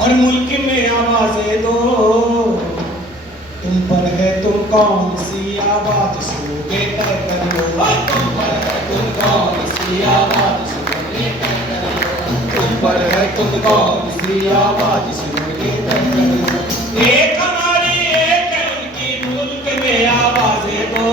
और मुल्क में आवाजें दो, तुम पर है तुम कौन सी आवाज सुनोगे तय कर लो। तुम पर है तुम कौन सी आवाज सुनोगे तय कर लो। तुम पर है तुम कौन सी आवाज सुनोगे तय कर लो। एक हमारी एक है उनकी, मुल्क में आवाजें दो,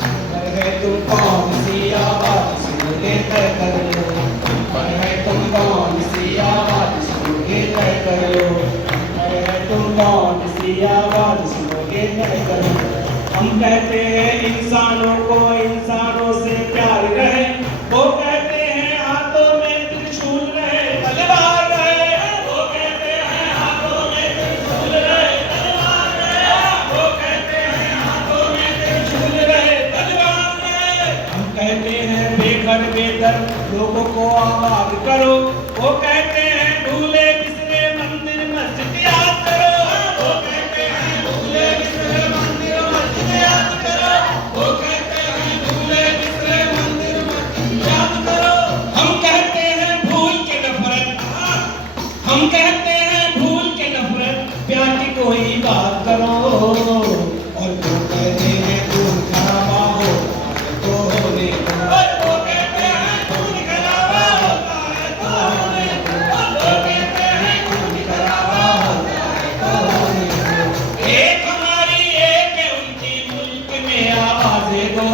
तुम पर है तुम कौन सी आवाज सुनोगे तय कर लो। तुम पर है तुम कौन सी आवाज सुनोगे तय कर लो। तुम पर है तुम कौन सी आवाज सुनोगे तय कर लो। हम कहते हैं इंसानों को इंसानों से प्यार रहे, वो कहते हैं हाथों में त्रिशूल रहे तलवार रहे। वो कहते हैं हाथों में त्रिशूल रहे तलवार रहे। वो कहते हैं हाथों में त्रिशूल रहे तलवार रहे। हम कहते हैं बेघर बेदर लोगों को आबाद करो, वो कहते हैं भूले बिसरे मंदिर मस्जिद याद करो। वो कहते हैं भूले बिसरे मंदिर मस्जिद याद करो। वो कहते हैं भूले बिसरे मंदिर मस्जिद याद करो। हम कहते हैं भूल के नफरत, हम कहते हैं भूल के नफरत प्यार की कोई बात करो। और वो कहते हैं खून खराबा होता है तो होने दो। वो कहते हैं खून खराबा होता है तो होने दो। वो कहते हैं खून खराबा होता है तो होने दो। एक हमारी एक है उनकी, मुल्क में आवाजें दो,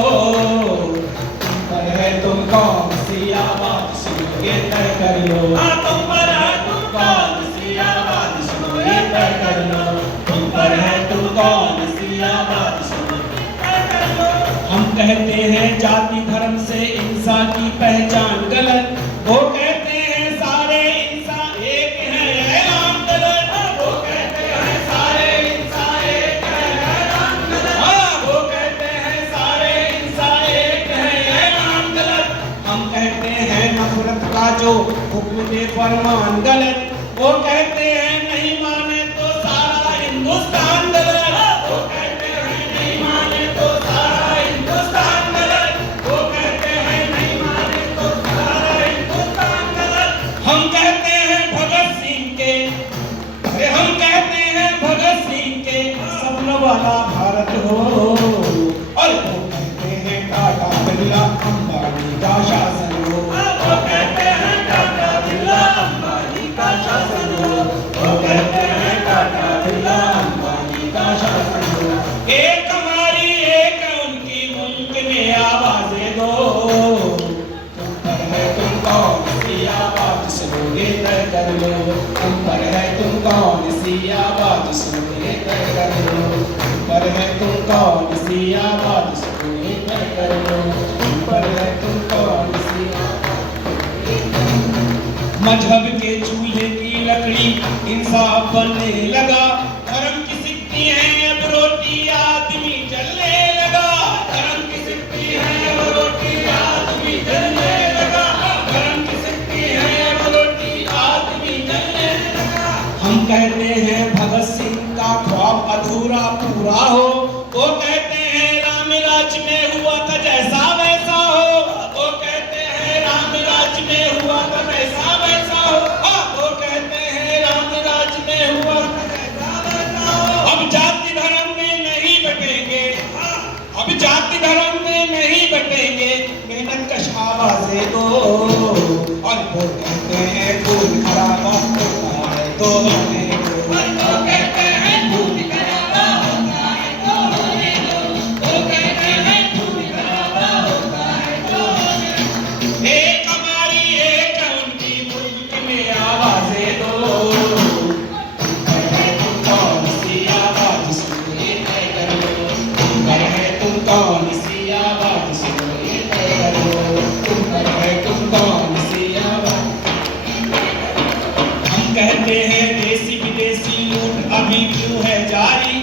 तुम पर है तुम कौन सी आवाज सुनोगे तय कर लो। तुम पर है तुम कौन सी आवाज सुनोगे तय कर लो। तुम पर है तुम कौन सी आवाज सुनोगे तय कर लो। हम कहते हैं जाति धर्म से इंसान की पहचान गलत, वो कहते हैं सारे इंसान एक हैं ऐलान गलत। वो कहते हैं सारे इंसान एक हैं ऐलान गलत। वो कहते हैं सारे इंसान एक हैं ऐलान गलत। हम कहते हैं नफरत का जो हुक्म दे फरमान गलत, वो कहते हैं नहीं माने तो सारा हिंदुस्तान गलत। वो कहते हैं नहीं माने तो सारा हिंदुस्तान गलत। वो कहते हैं नहीं माने तो सारा हिंदुस्तान गलत। हम कहते हैं भगत सिंह के, अरे हम कहते हैं भगत सिंह के सपनों वाला भारत हो। और वो कहते हैं टाटा बिरला अंबानी का शासन हो। वो कहते हैं टाटा बिरला अंबानी का शासन हो। वो कहते हैं टाटा बिरला अंबानी का शासन हो। एक हमारी एक है उनकी, मुल्क में आवाजें दो, तुम पर है तुम कौन सी आवाज सुनोगे तय कर लो। तुम पर है तुम कौन सी आवाज सुनोगे तय कर लो। तुम पर है तुम कौन सी आवाज सुनोगे तय कर लो। तुम पर है तुम कौन सी मजहब के चूल्हे की लकड़ी इंसाफ बनने लगा। धर्म की सिकती है अब रोटी आदमी जलने लगा। धर्म की सिकती है अब रोटी आदमी जलने लगा। धर्म की सिकती है अब रोटी आदमी जलने लगा। हम कहते हैं भगत सिंह का ख्वाब अधूरा पूरा हो। वो कहते हैं राम राज में हुआ था जैसा वैसा हो। वो कहते हैं राम राज में हुआ था वैसा वैसा हो। वो कहते हैं राम राज में हुआ था जैसा वैसा हो। अब जाति धर्म में नहीं बटेंगे, अब जाति धर्म में नहीं बटेंगे, मेहनत कश आवाजें दो। और वो कहते हैं खून खराबा होता है तो होने दो। वो कहते हैं खून खराबा होता है तो होने दो। वो कहते हैं खून खराबा होता है तो होने दो। एक हमारी एक है उनकी, मुल्क में आवाजें दो, तुम पर है तुम कौन सी आवाज सुनोगे तय कर लो। तुम पर है तुम कौन सी आवाज सुनोगे तय कर लो। तुम पर है तुम कौन सी आवाज। हम कहते हैं देसी विदेशी लूट अभी क्यों है जारी।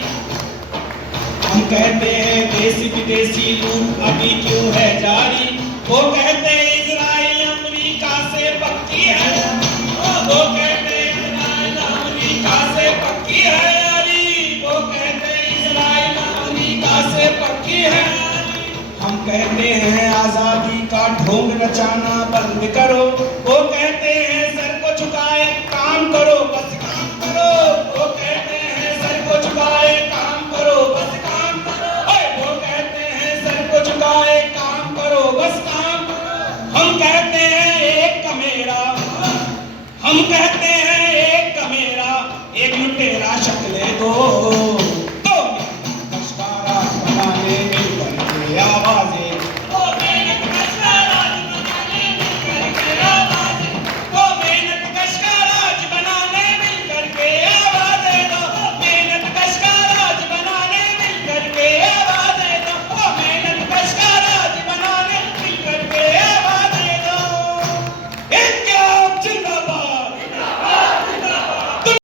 हम कहते हैं देसी विदेशी लूट अभी क्यों है जारी। वो कहते हैं इजराइल अमेरिका से पक्की है। वो कहते हैं इजराइल अमेरिका से पक्की है यारी। वो कहते हैं इजराइल अमेरिका से पक्की है। हम कहते हैं आजादी का ढोंग नचाना बंद करो।